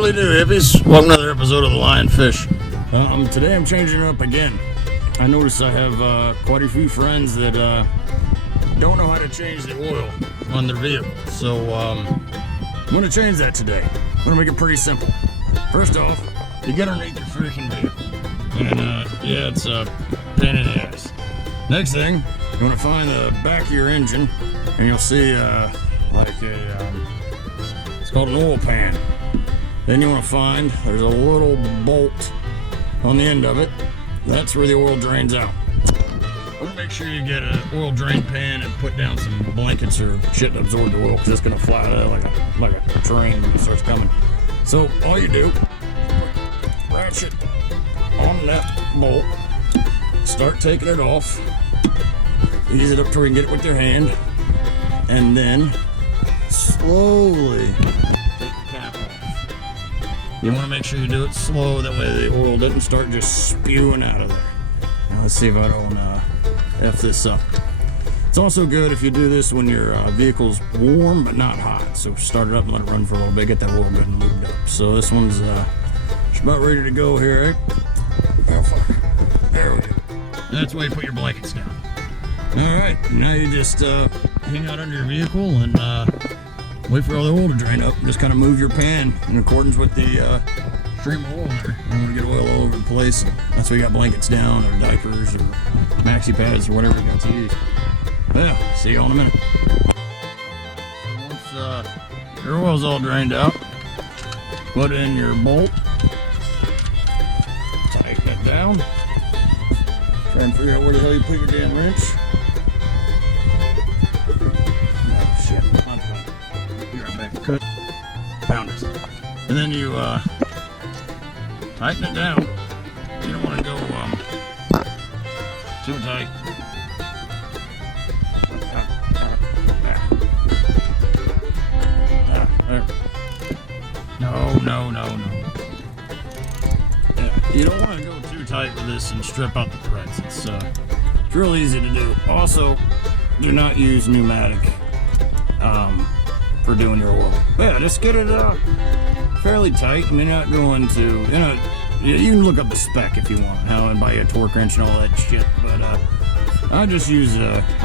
Howdy do, hippies. Welcome to another episode of the Lionfish. Today I'm changing it up again. I notice I have quite a few friends that don't know how to change the oil on their vehicle. So I'm going to change that today. I'm going to make it pretty simple. First off, you get underneath your freaking vehicle. And yeah, it's a pain in the ass. Next thing, you want to find the back of your engine and you'll see it's called an oil pan. Then you want to find there's a little bolt on the end of it. That's where the oil drains out. I want to make sure you get an oil drain pan and put down some blankets or shit to absorb the oil, because it's going to fly out like a train when it starts coming. So all you do, ratchet on that bolt, start taking it off, ease it up to where you can get it with your hand, and then slowly take the cap off. You want to make sure you do it slow, that way the oil doesn't start just spewing out of there. Now let's see if I don't F this up. It's also good if you do this when your vehicle's warm but not hot. So start it up and let it run for a little bit, get that oil good and lubed up. So this one's just about ready to go here, eh? Oh, fuck. There we go. That's why you put your blankets down. Alright, now you just hang out under your vehicle and wait for all the oil to drain up. Just kind of move your pan in accordance with the stream of oil there. You don't want to get oil all over the place. That's why you got blankets down, or diapers, or maxi pads, or whatever you got to use. Well, see you all in a minute. So once your oil's all drained out, put in your bolt, tighten it down, try and figure out where the hell you put your damn wrench. Oh shit, be right back. Cut, found it. And then you tighten it down. You don't want to go too tight. No. Yeah, you don't want to go too tight with this and strip out the threads. It's real easy to do. Also, do not use pneumatic for doing your oil. But yeah, just get it fairly tight. I mean, not going to, you can look up the spec if you want, how, and buy a torque wrench and all that shit. But I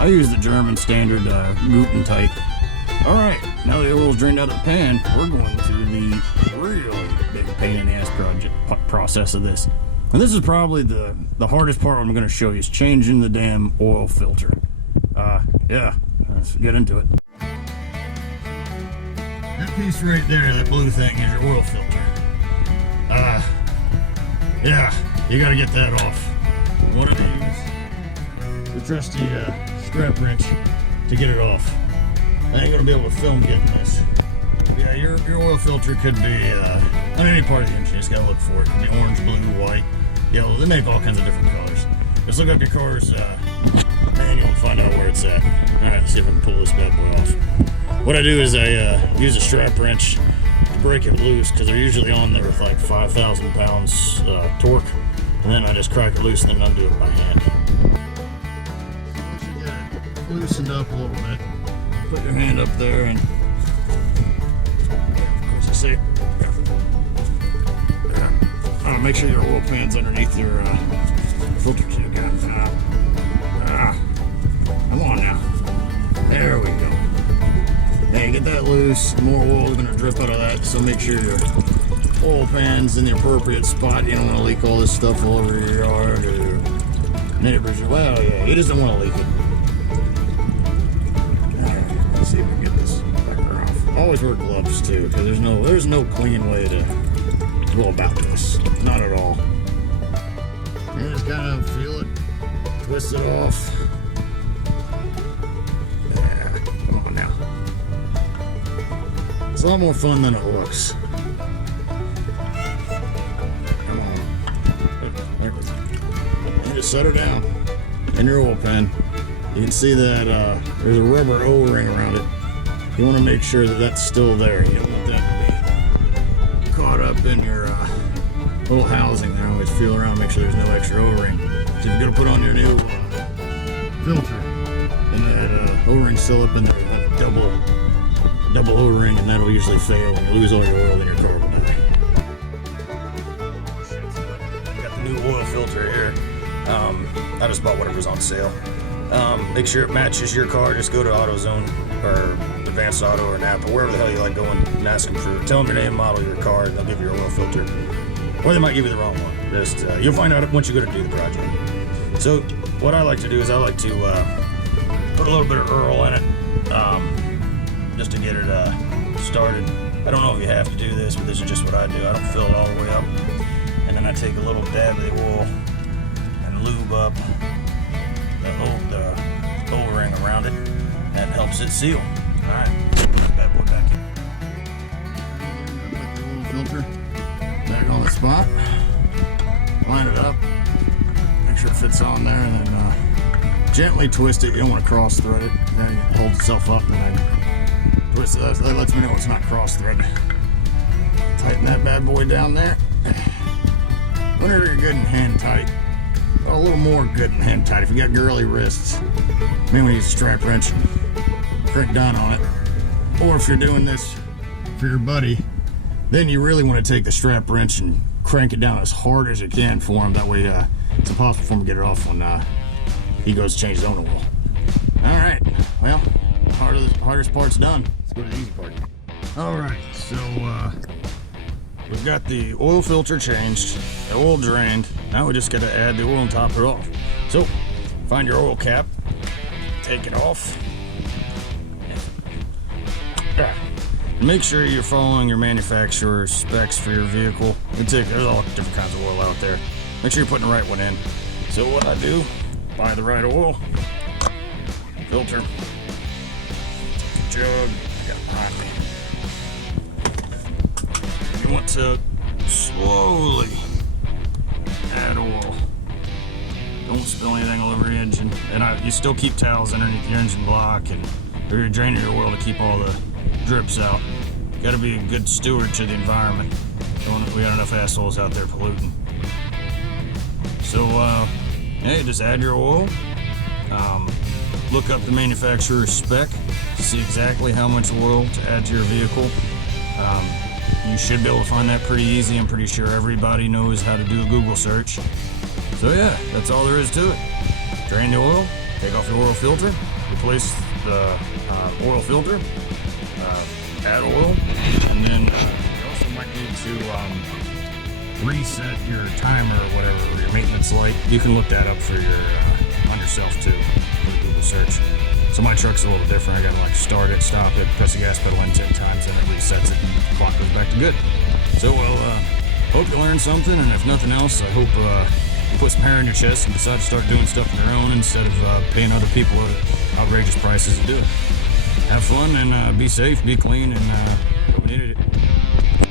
use the German standard Guten tight. All right, now the oil's drained out of the pan, we're going to the really big pain in the ass process of this. And this is probably the hardest part I'm going to show you, is changing the damn oil filter. Yeah, let's get into it. That piece right there, that blue thing, is your oil filter. Yeah, you got to get that off. What do I use? The trusty strap wrench to get it off. I ain't gonna be able to film getting this. Yeah, your oil filter could be on any part of the engine. You just gotta look for it. It could be orange, blue, white, yellow. They make all kinds of different colors. Just look up your car's manual and find out where it's at. Alright, let's see if I can pull this bad boy off. What I do is I use a strap wrench to break it loose, because they're usually on there with like 5,000 pounds torque. And then I just crack it loose and then undo it by hand. So once you get it loosened up a little bit, put your hand up there and, of course, I say, make sure your oil pan's underneath your filter tube. Come on now. There we go. Now you get that loose, more oil is going to drip out of that, so make sure your oil pan's in the appropriate spot. You don't want to leak all this stuff all over your yard or neighbors. Well, yeah, you just don't want to leak it. Let's see if we can get this backer off. Always wear gloves too, because there's no clean way to go about this. Not at all. And just kind of feel it, twist it off. Yeah, come on now. It's a lot more fun than it looks. Come on. There it is. And just set her down in your oil pan. You can see that there's a rubber O-ring around it. You want to make sure that that's still there. You don't want that to be caught up in your little housing there. Always feel around, make sure there's no extra O-ring. So if you're going to put on your new filter, and that O-ring's still up in there, that double O-ring, and that'll usually fail, and you lose all your oil, and your car will die. filter here. I just bought whatever was on sale. Make sure it matches your car. Just go to AutoZone or Advanced Auto or Napa, wherever the hell you like going, and ask them for. Tell them your name, model of your car, and they'll give you your oil filter. Or they might give you the wrong one. Just you'll find out once you go to do the project. So what I like to do is I like to put a little bit of Earl in it, just to get it started. I don't know if you have to do this, but this is just what I do. I don't fill it all the way up, and then I take a little dab of the oil and lube up the O-ring around it. That helps it seal. All right, put that bad boy back in. Put the oil filter back on the spot. Line it up. Make sure it fits on there, and then gently twist it. You don't want to cross thread it. Then it holds itself up, and then twist it. That lets me know it's not cross threaded. Tighten that bad boy down there. Whenever you're good and hand tight, a little more good and hand tight. If you got girly wrists, maybe use a strap wrench and crank down on it. Or if you're doing this for your buddy, then you really want to take the strap wrench and crank it down as hard as you can for him. That way it's impossible for him to get it off when he goes to change his own oil. All right, well, hardest part's done. Let's go to the easy part. All right, so we've got the oil filter changed, the oil drained. Now we just got to add the oil and top it off. So find your oil cap, take it off. Make sure you're following your manufacturer's specs for your vehicle. There's all different kinds of oil out there. Make sure you're putting the right one in. So what I do, buy the right oil, filter, jug, I got it behind me. You want to slowly add oil. Don't spill anything all over your engine. And you still keep towels underneath your engine block and you're draining your oil to keep all the drips out. Got to be a good steward to the environment. We got enough assholes out there polluting. So, hey, just add your oil. Look up the manufacturer's spec. See exactly how much oil to add to your vehicle. You should be able to find that pretty easy. I'm pretty sure everybody knows how to do a Google search. So yeah, that's all there is to it. Drain the oil, take off your oil filter, replace the oil filter, add oil, and then you also might need to reset your timer or whatever, or your maintenance light. You can look that up for on yourself too, with Google search. So my truck's a little different. I gotta like start it, stop it, press the gas pedal in 10 times, and it resets it, and the clock goes back to good. So well, hope you learned something, and if nothing else, I hope you put some hair in your chest and decide to start doing stuff on your own instead of paying other people outrageous prices to do it. Have fun and be safe, be clean, and hope you needed it.